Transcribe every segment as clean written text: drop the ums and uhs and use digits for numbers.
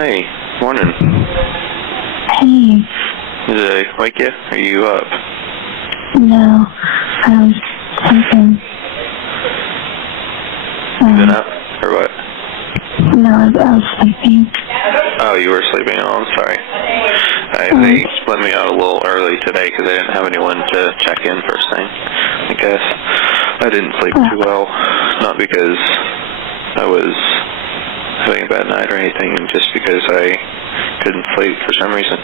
Hey, morning. Hey. Did I wake you? Are you up? No, I was sleeping. You been up, or what? No, I was sleeping. Oh, you were sleeping? Oh, I'm sorry. They let me out a little early today because I didn't have anyone to check in first thing, I guess. I didn't sleep too well, not because I was having a bad night or anything, just because I couldn't sleep for some reason.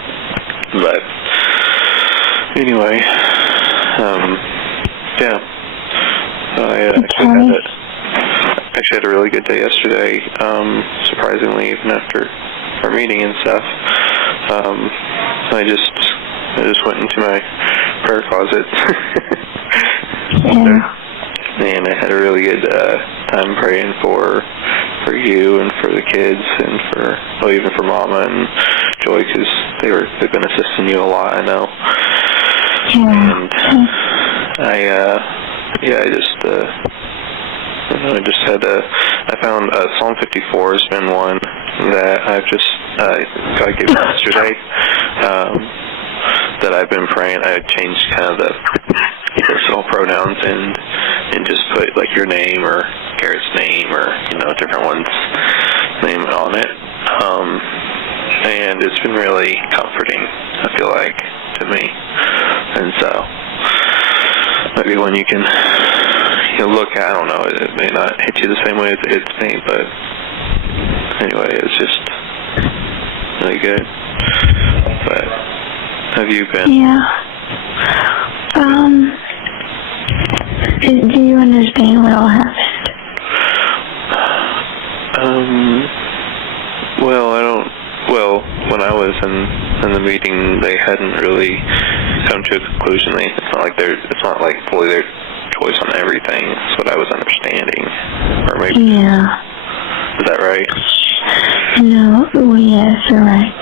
But anyway, yeah. I actually had a really good day yesterday, surprisingly, even after our meeting and stuff. I just went into my prayer closet. Yeah. And I had a really good time praying for you and for the kids and even for Mama and Joy, because they've been assisting you a lot, I know. Yeah. And I found Psalm 54 has been one that God gave me yesterday, that I've been praying. I changed kind of the personal pronouns and just put like your name or Garrett's name or, different one's name on it. And it's been really comforting, I feel like, to me. And so maybe when you can look at, I don't know, it may not hit you the same way as it hits me, but anyway, it's just really good. But have you been? Yeah. Do you understand what all happened? Well, when I was in the meeting, they hadn't really come to a conclusion. It's not like fully their choice on everything. That's what I was understanding. Or maybe. Yeah. Is that right? No. Well, yes, you're right.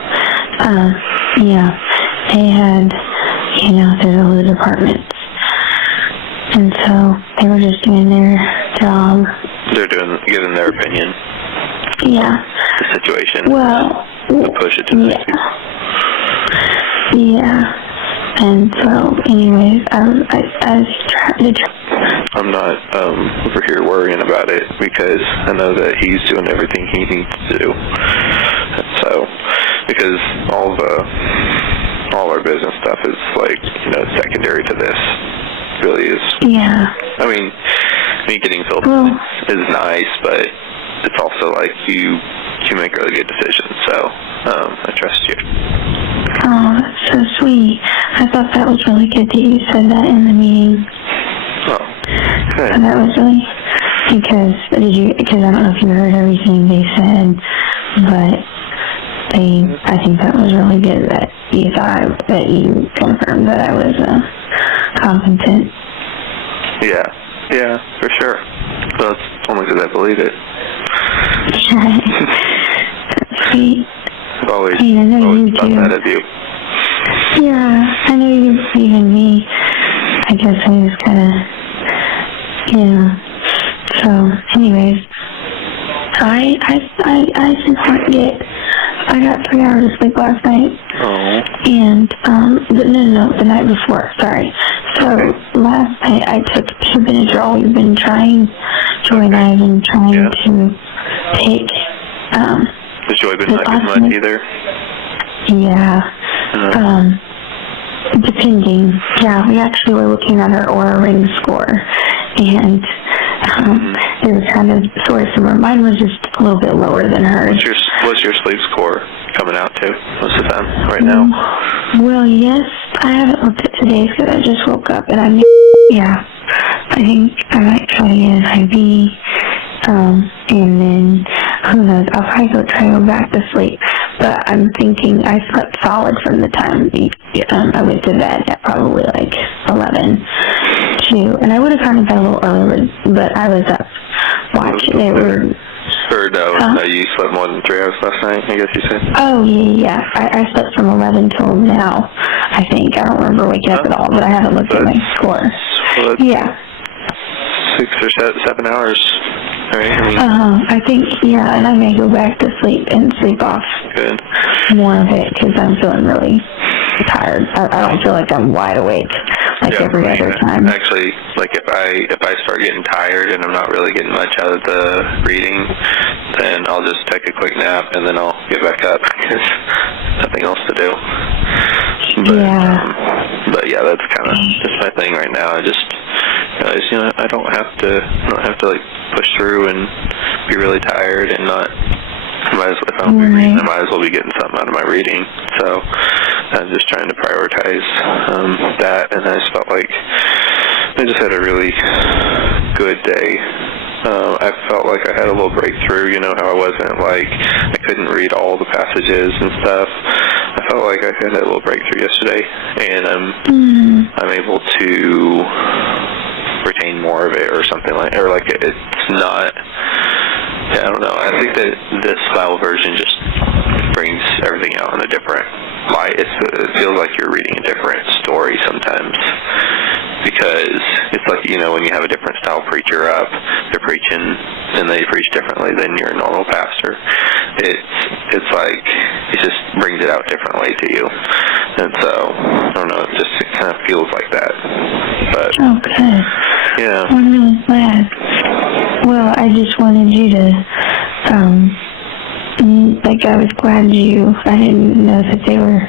Yeah. They had, there's a lot of departments. And so they were just doing their job. They're giving their opinion. Yeah. The situation. Well, to push it to the next people. Yeah. And so, anyways, I was trying to... I'm not over here worrying about it because I know that he's doing everything he needs to do. And so, because all our business stuff is secondary to this. It really is. Yeah. I mean, me getting filled is nice, but it's also like you make really good decisions. So I trust you. Oh, that's so sweet. I thought that was really good that you said that in the meeting. Oh, good. And that was really, because I don't know if you heard everything they said, but I think that was really good that you you confirmed that I was competent. Yeah, for sure. So it's only because I believe it. Sweet. I've always I know you thought do. that of you. Yeah, I know you believe in me. I guess I just kind of, So, anyways, I got 3 hours of sleep last night. Oh. And, the night before, sorry. So, last night I took 2 Benadryl. We've been trying, Joy and I have been trying to take, Has Joy been like as much either? Yeah. Depending. Yeah, we actually were looking at her Aura Ring score, and it was kind of sort of similar. Mine was just a little bit lower than hers. What's your sleep score coming out to most of the time right now? Well, yes, I haven't looked at today's because I just woke up, and I think I might try to get an IV, and then who knows, I'll probably try to go back to sleep. But I'm thinking I slept solid from the time I went to bed at probably like 11 too. And I would have kind of been a little earlier, but I was up watching. They were... you slept more than 3 hours last night, I guess you said? Oh, yeah. I slept from 11 till now, I think. I don't remember waking up at all, but I haven't looked at my score. Well, yeah. 6 or 7 hours, right? I think, and I may go back to sleep and sleep off Good. more of it because I'm feeling really tired. I don't feel like I'm wide awake like every other time. Actually, like if I start getting tired and I'm not really getting much out of the reading, then I'll just take a quick nap and then I'll get back up because nothing else to do. But yeah, that's kind of just my thing right now. I just realized, I don't have to like push through and be really tired and not. If I don't be reading, I might as well be getting something out of my reading. So I'm just trying to prioritize that, and I just felt like I just had a really good day. I felt like I had a little breakthrough, how I wasn't like, I couldn't read all the passages and stuff. I felt like I had a little breakthrough yesterday, and I'm able to retain more of it or something like, or like it's not, I don't know. I think that this Bible version just brings everything out in a different light. It feels like you're reading a different story sometimes because it's like, when you have a different style preacher up, they're preaching and they preach differently than your normal pastor. It's like it just brings it out differently to you. And so, I don't know, it kind of feels like that. But, okay. Yeah. I'm really glad. Well, I just wanted you to, I was glad I didn't know that they were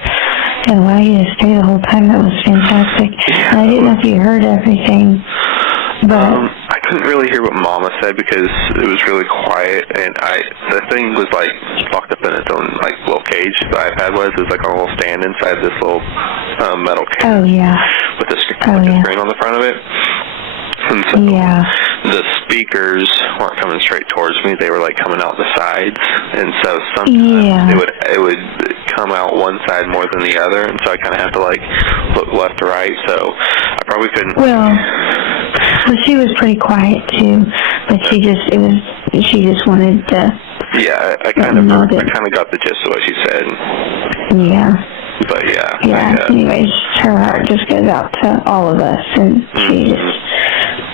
going to allow you to stay the whole time. That was fantastic. And I didn't know if you heard everything, but... I couldn't really hear what Mama said because it was really quiet, and the thing was, like, locked up in its own, like, little cage. The iPad was like a little stand inside this little metal cage. Oh, yeah. With the screen on the front of it. And so the speakers weren't coming straight towards me. They were like coming out the sides. And so sometimes it would come out one side more than the other. And so I kind of have to like look left to right. So I probably couldn't. Well, she was pretty quiet too. But she just wanted to. Yeah, I kind of got the gist of what she said. Yeah. But yeah. Yeah. Anyways, her heart just goes out to all of us, and she just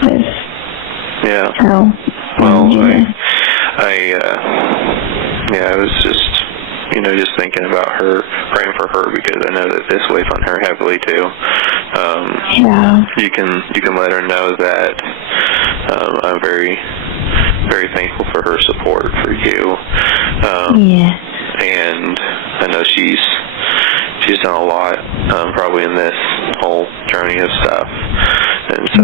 was. Yeah. So. Well, I was just, just thinking about her, praying for her because I know that this weighs on her heavily too. You can let her know that I'm very, very thankful for her support for you. And I know she's done a lot, probably in this whole journey of stuff. And so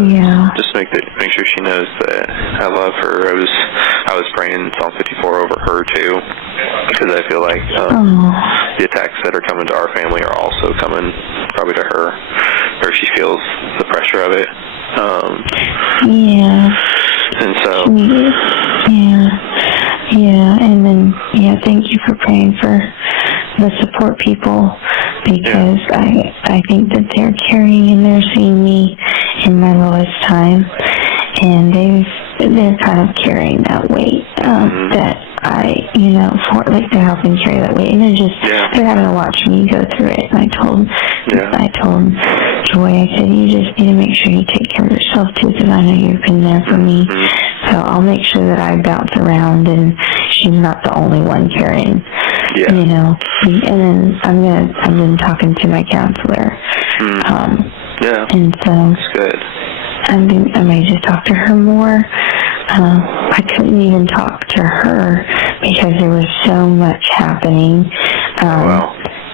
just make sure she knows that I love her. I was praying Psalm 54 over her too, because I feel like the attacks that are coming to our family are also coming probably to her, or she feels the pressure of it. And so. And then thank you for praying for the support people, because I think that they're carrying and they're seeing me in my lowest time, and they're kind of carrying that weight that they're helping carry that weight, and they're having to watch me go through it. And I told Joy, I said, you just need to make sure you take care of yourself too, because I know you've been there for me. So I'll make sure that I bounce around and she's not the only one carrying. And then I've been talking to my counselor. And so that's good. I may just talk to her more. I couldn't even talk to her because there was so much happening.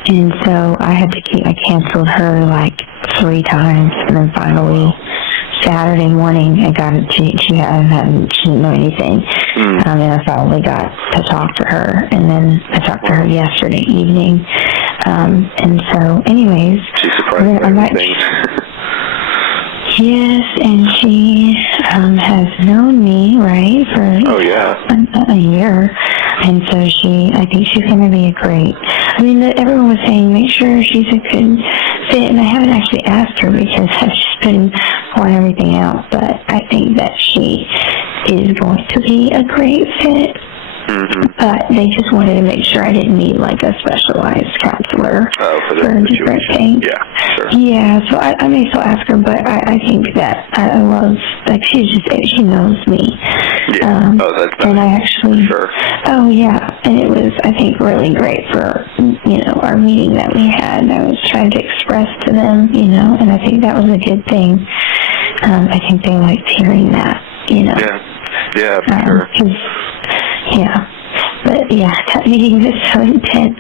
And so I canceled her like 3 times, and then finally Saturday morning I got it. She didn't know anything. And I finally got to talk to her, and then I talked to her yesterday evening. And so anyways, she's surprised by everything. Yes, and she has known me, right, for a year. And so I think she's going to be a great, everyone was saying, make sure she's a good fit, and I haven't actually asked her because I've just been pouring everything out, but I think that she is going to be a great fit. But they just wanted to make sure I didn't need like a specialized counselor for different things. Yeah, sure. Yeah, so I may still ask her, but I think that I love, like, she knows me. Yeah. That's and I actually, sure. Oh yeah, and it was, I think, really great for, our meeting that we had. I was trying to express to them, and I think that was a good thing. I think they liked hearing that, Yeah, for sure. Yeah. But yeah, that meeting was so intense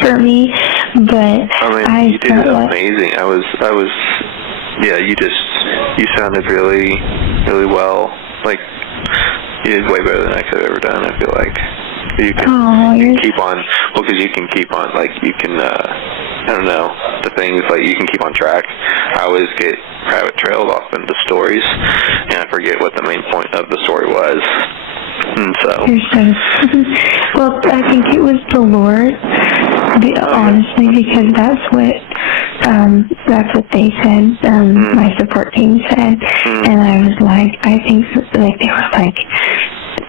for me. But you did amazing. You sounded really, really well. Like, you did way better than I could have ever done, I feel like. You can keep on, because you can keep on, like, you can, I don't know, the things, like, you can keep on track. I always get rabbit trailed off into stories, and I forget what the main point of the story was. And so. Well, I think it was the Lord, honestly, because that's what they said, my support team said, and I was like, I think, like, they were like,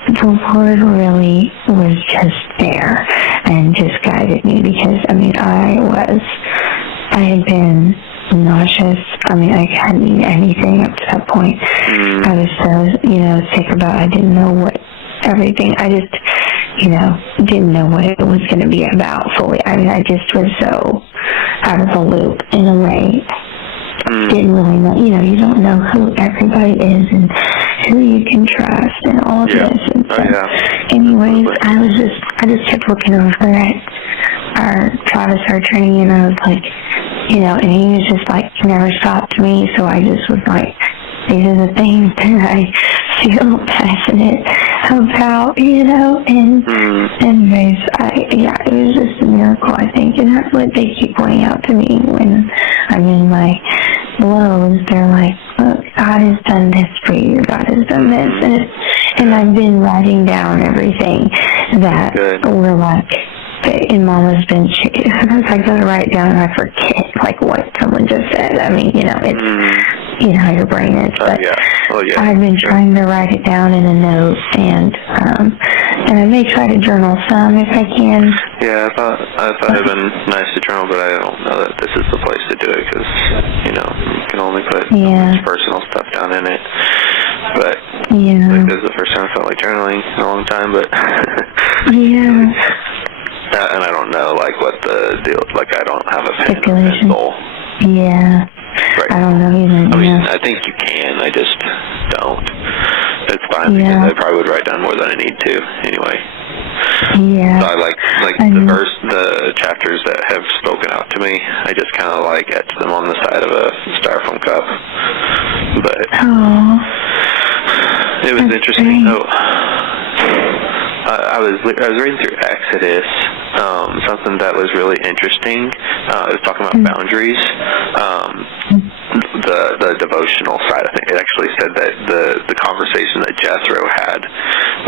the Lord really was just there and just guided me, because, I had been nauseous. I hadn't eaten anything up to that point. I was so, sick about, I didn't know what everything, I just, didn't know what it was going to be about fully. I just was so out of the loop in a way. Didn't really know, you don't know who everybody is and who you can trust and all of this. And so, anyways, I just kept looking over at our training, and I was like, and he was just like, never stopped me, so I just was like, these are the things that I feel passionate about, and anyways, it was just a miracle, I think, and that's what they keep pointing out to me when I'm in my lows. They're like, look, God has done this for you, God has done this, and I've been writing down everything that we're like, and Mama's been, I go to write down and I forget, like, what someone just said. It's, how your brain is, but I've been trying to write it down in a note, and I may try to journal some if I can. Yeah, I thought it'd been nice to journal, but I don't know that this is the place to do it, because, you can only put personal stuff down in it. But, this is the first time I felt like journaling in a long time, but... and I don't know, like, what the deal, like, I don't have a pen or pencil. Yeah. Right. I don't know either. I think you can, I just don't. It's fine, because I probably would write down more than I need to, anyway. Yeah. So I like the chapters that have spoken out to me, I just kind of, like, etch them on the side of a styrofoam cup. But... it was interesting, though. I was reading through Exodus, something that was really interesting. It was talking about boundaries. The devotional side, I think it actually said that the conversation that Jethro had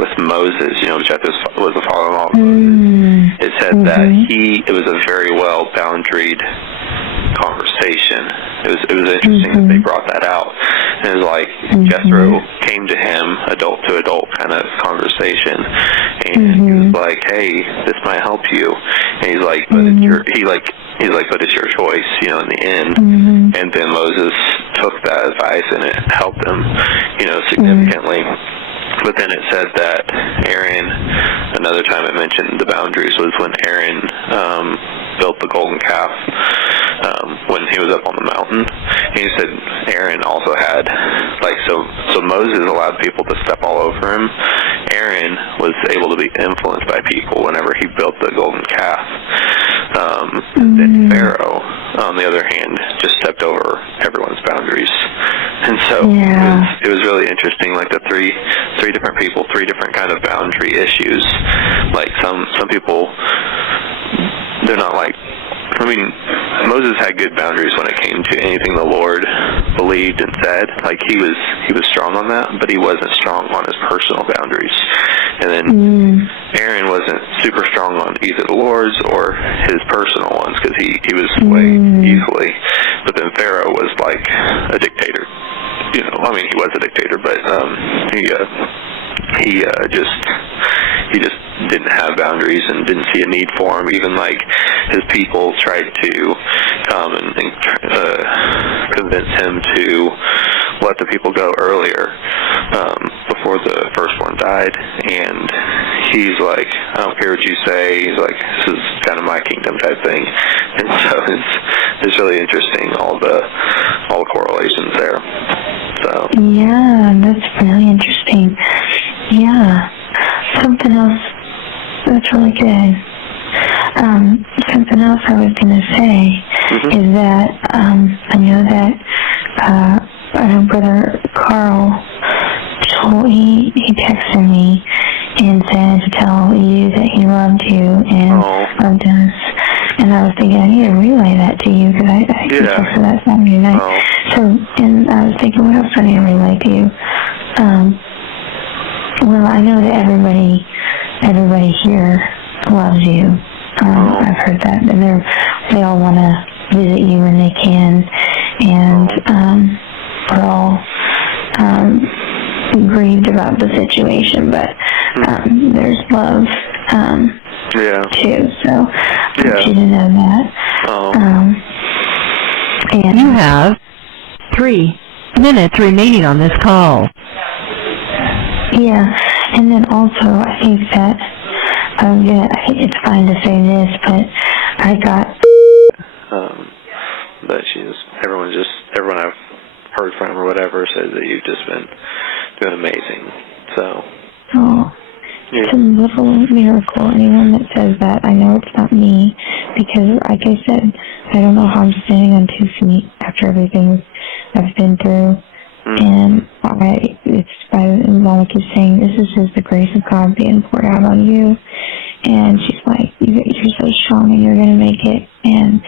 with Moses, Jethro was the father-in-law of Moses. It said that it was a very well boundaried conversation. It was interesting that they brought that out. And it was like Jethro came to him, adult to adult kind of conversation, and he was like, "Hey, this might help you." And he's like, "But it's your," but it's your choice, in the end. And then Moses took that advice, and it helped him, significantly. But then it said that Aaron, another time it mentioned the boundaries was when Aaron built the golden calf when he was up on the mountain. And he said Aaron also had, so Moses allowed people to step all over him. Aaron was able to be influenced by people whenever he built the golden calf. Then Pharaoh, on the other hand, just stepped over everyone's boundaries. And so it was really interesting, like the three different people, three different kind of boundary issues. Like some people, they're not like, Moses had good boundaries when it came to anything the Lord believed and said. Like he was strong on that, but he wasn't strong on his personal boundaries. And then Aaron wasn't super strong on either the Lord's or his personal ones, because he was swayed easily. But then Pharaoh was like a dictator. He was a dictator, but he just didn't have boundaries and didn't see a need for them. Even like his people tried to come and convince him to let the people go earlier before the firstborn died, and he's like, I don't care what you say. He's like, this is kind of my kingdom type thing, and so it's really interesting all the correlations there. So yeah, that's really interesting. Yeah, something else that's really good. Something else I was gonna say is that I know that Brother Carl he texted me and said to tell you that he loved you and loved us. And I was thinking, I need to relay that to you because I texted that Saturday night. So, and I was thinking, what else do I need to relay to you? Well, I know that everybody here loves you. I've heard that, and they all want to visit you when they can, and we're all grieved about the situation, but there's love too. So I want you to know that. And you have 3 minutes remaining on this call. Yeah, and then also I think that I think it's fine to say this, but I got but everyone I've heard from or whatever says that you've just been doing amazing. So it's a little miracle. Anyone that says that, I know it's not me, because like I said, I don't know how I'm standing on 2 feet after everything I've been through. And Mama keeps saying, this is just the grace of God being poured out on you. And she's like, you're so strong and you're going to make it. And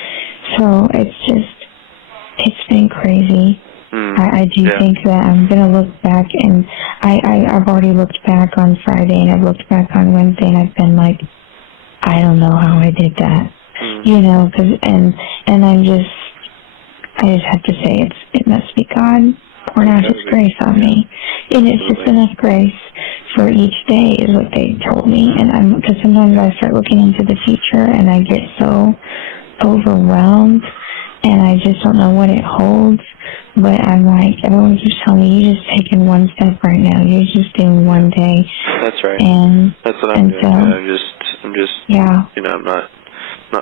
so it's been crazy. I do think that I'm going to look back, and I've already looked back on Friday, and I've looked back on Wednesday, and I've been like, I don't know how I did that. You know, and I just have to say it must be God pouring out His grace on me. And it's just enough grace for each day is what they told me. And because sometimes I start looking into the future and I get so overwhelmed and I just don't know what it holds. But I'm like, everyone keeps telling me, you're just taking one step right now. You're just doing one day. That's right. And that's what I'm doing. So, I'm just yeah. You know, I'm not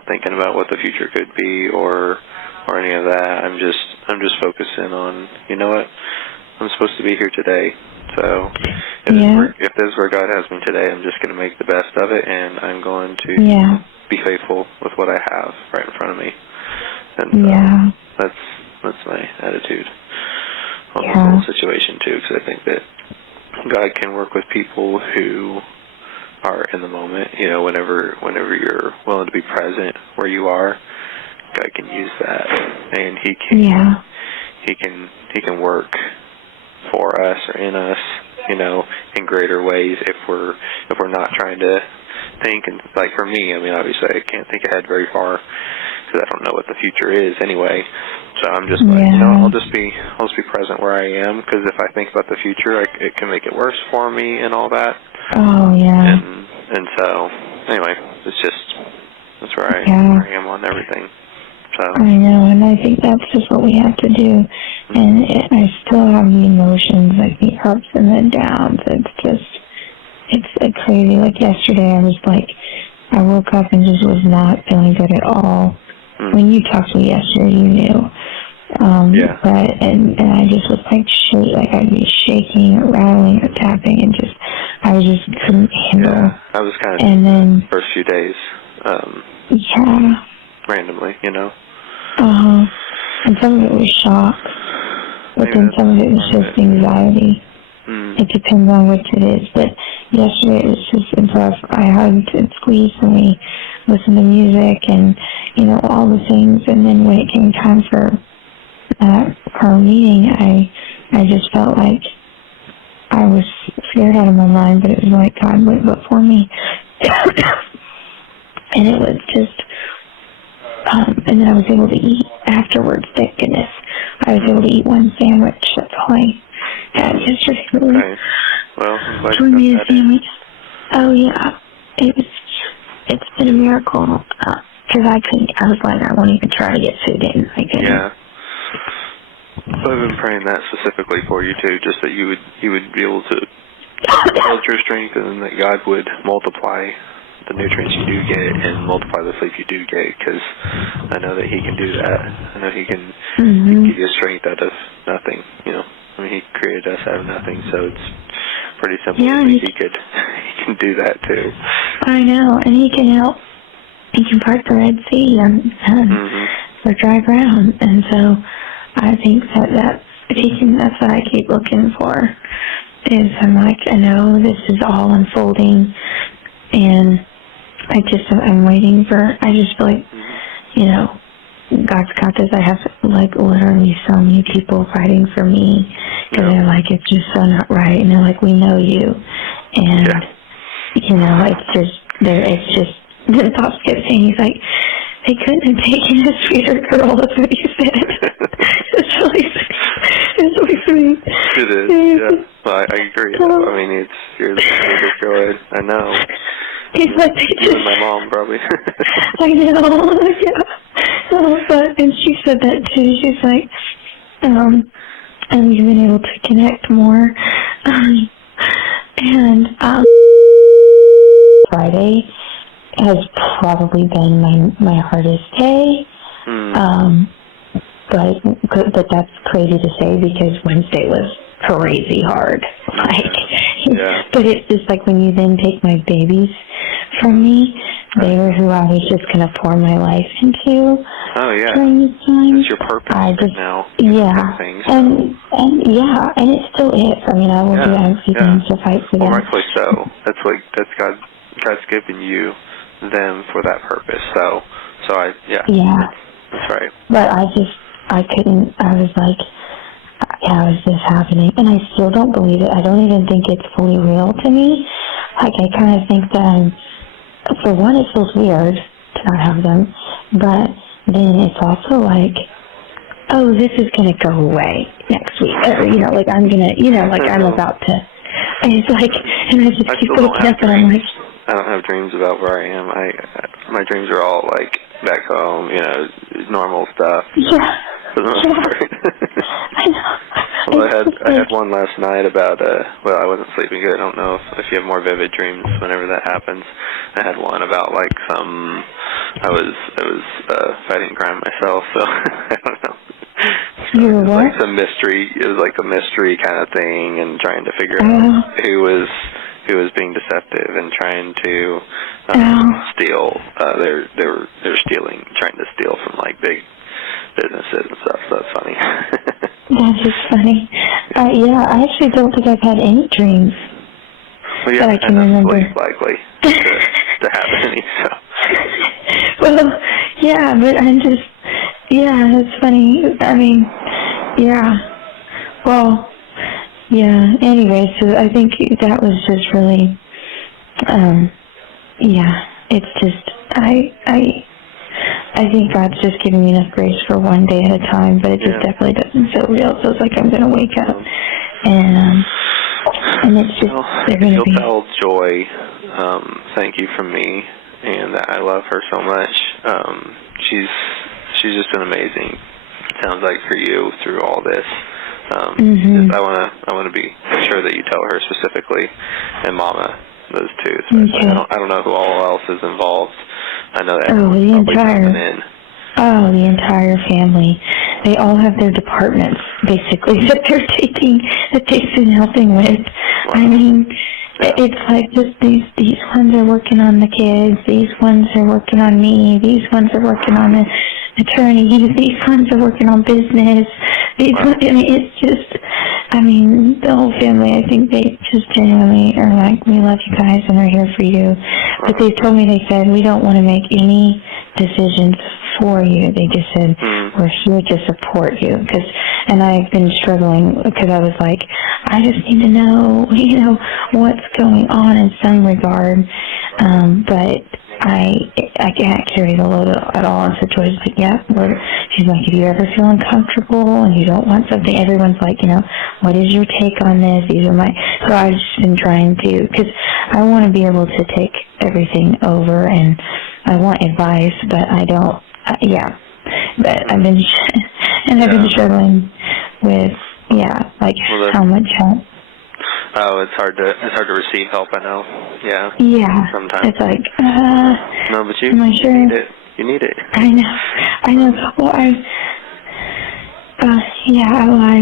thinking about what the future could be or any of that. I'm just focusing on, you know what, I'm supposed to be here today. So if this is where God has me today, I'm just going to make the best of it, and I'm going to be faithful with what I have right in front of me. And that's my attitude on this whole situation too, because I think that God can work with people who are in the moment. You know, whenever you're willing to be present where you are, God can use that, and He can work for us or in us, you know, in greater ways if we're not trying to think. And like for me, I mean, obviously I can't think ahead very far because I don't know what the future is anyway. So I'm just like, you know, I'll just be present where I am, because if I think about the future, it can make it worse for me and all that. Oh yeah. And so anyway, that's where I am on everything. So. I know, and I think that's just what we have to do. And I still have the emotions, like the ups and the downs. It's crazy. Like yesterday, I was like, I woke up and just was not feeling good at all. When you talked to me yesterday, you knew. But and I just was like I'd be shaking or rattling or tapping, and I just couldn't handle. Yeah, I was kind of and then the first few days. Randomly, you know. And some of it was shock, but then some of it was just anxiety. It depends on which it is. But yesterday it was just rough. I hugged and squeezed, and we listened to music and, you know, all the things. And then when it came time for our meeting, I just felt like I was scared out of my mind, but it was like God went before me. And it was just, and then I was able to eat afterwards, thank goodness. I was able to eat one sandwich. That's all I had yesterday. Really. Okay. Well, so we made a sandwich. Oh, yeah. it's been a miracle, because I was like, I won't even try to get food in. I couldn't. Yeah. So I've been praying that specifically for you too, just that you would be able to build your strength, and that God would multiply the nutrients you do get and multiply the sleep you do get, because I know that He can do that. I know He can give you strength out of nothing. You know, I mean, He created us out of nothing, so it's pretty simple. Yeah, He can do that too. I know, and He can help. He can part the Red Sea on for dry ground, and so I think that if He can, that's what I keep looking for. Is I'm like, I know this is all unfolding, and I'm waiting for. I just feel like, you know, God's got this. I have like literally so many people fighting for me because they're like, it's just so not right, and they're like, we know you, and you know, it's just. Then Pops kept saying, he's like, they couldn't have taken a sweeter girl. That's what he said. It's really sweet. It is, yeah. Well, I agree. I mean, you're the sweetest girl I know. He's like, you and my mom, probably. I know, yeah. Oh, and she said that too. She's like, and we've been able to connect more. And Friday has probably been my hardest day. But that's crazy to say because Wednesday was crazy hard. But it's just like when you then take my babies from me, they were who I was just going to pour my life into. Oh, yeah. During this time. That's your purpose right now. Yeah. And it still is. I mean, I will do everything to fight for them. Well, rightfully so. That's God's given you them for that purpose. So that's right. But I couldn't. I was like, how is this happening? And I still don't believe it. I don't even think it's fully real to me. Like, I kind of think that for one, it feels weird to not have them, but then it's also like, oh, this is going to go away next week. Or, you know, like I'm going to, you know, like I'm about to. And it's like, and I just keep looking up and I'm like, I don't have dreams about where I am. My dreams are all like back home, you know, normal stuff. Yeah. For the most part. I know. Well, I had one last night about I wasn't sleeping good. I don't know if you have more vivid dreams whenever that happens. I had one about like I was fighting crime myself, so I don't know. You were what? Like some mystery. It was like a mystery kind of thing, and trying to figure out who was being deceptive and trying to steal. They're stealing, trying to steal from like big businesses and stuff. So that's funny. That's just funny. I actually don't think I've had any dreams that I can remember. Sleep likely to have any. So. Well, yeah, but I'm just, that's funny. I mean, well, anyway, so I think that was just really, it's just, I think God's just giving me enough grace for one day at a time, but it just definitely doesn't feel real. So it's like I'm going to wake up, and it's just, they're going to be. Tell Joy, thank you from me, and that I love her so much. She's just been amazing. It sounds like for you through all this. Just, I want to be sure that you tell her specifically, and Mama, those two especially. Okay. I don't know who all else is involved. I know that the entire family. They all have their departments basically that they've been helping with. Wow. I mean, it's like just these ones are working on the kids, these ones are working on me, these ones are working on the attorney, these ones are working on business. It's just, I mean, the whole family, I think they just genuinely are like, we love you guys and are here for you. But they told me, they said, we don't want to make any decisions for you. They just said, we're here to support you. And I've been struggling because I was like, I just need to know, what's going on in some regard. But I can't carry the load at all in situations like, yeah, she's like, if you ever feel uncomfortable and you don't want something, everyone's like, what is your take on this? These are so I've just been trying to, because I want to be able to take everything over, and I want advice, but I don't, but I've been, and I've been struggling with, how much help. Oh, it's hard to receive help, I know. Yeah. Yeah. Sometimes. It's like, no, but you am I sure? need it. You need it. I know. Well, I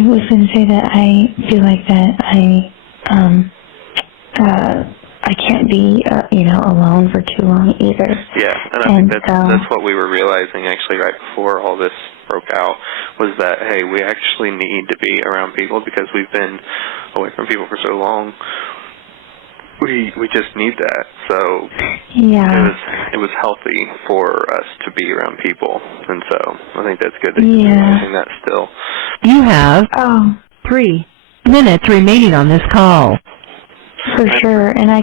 was going to say that I feel like that I can't be, alone for too long either. Yeah, and I think that's what we were realizing actually right before all this broke out, was that, hey, we actually need to be around people because we've been away from people for so long. We just need that. So it was healthy for us to be around people, and so I think that's good that you're realizing that still. You have 3 minutes remaining on this call. For sure, and I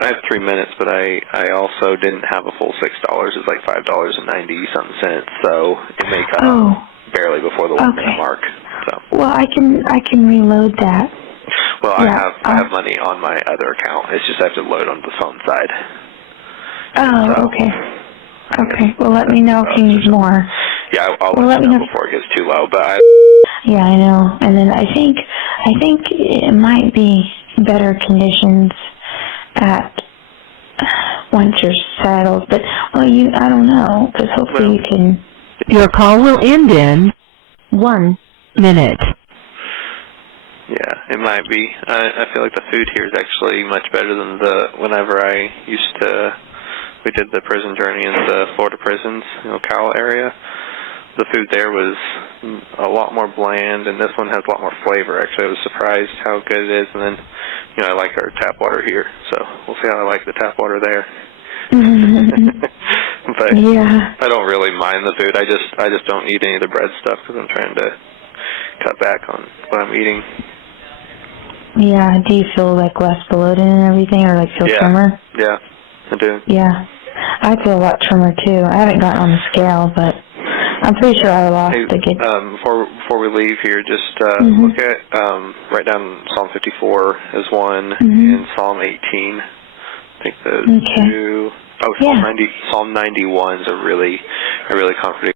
have 3 minutes, but I also didn't have a full $6. It's like $5.90-something, so it may cut off barely before the 1 minute mark. So. Well, I can reload that. Well, I have money on my other account. It's just I have to load on the phone side. Okay. Okay. Well, let me know if you need more. Yeah, I'll let you know before it gets too low. But yeah, I know. And then I think it might be better conditions once you're settled. But I don't know, because hopefully you can. Your call will end in 1 minute. Yeah, it might be. I feel like the food here is actually much better than whenever I we did the prison journey in the Florida prisons, Cal area. The food there was a lot more bland, and this one has a lot more flavor. Actually, I was surprised how good it is, and then, I like our tap water here, so we'll see how I like the tap water there. But I don't really mind the food. I just don't eat any of the bread stuff because I'm trying to cut back on what I'm eating. Yeah, do you feel like less bloated and everything, or like feel trimmer? Yeah, I do. Yeah, I feel a lot trimmer too. I haven't gotten on the scale, but I'm pretty sure I lost a good... Before we leave here, just look at, write down Psalm 54 as one, and Psalm 18. I think those two... Oh, Psalm 91 is a really comforting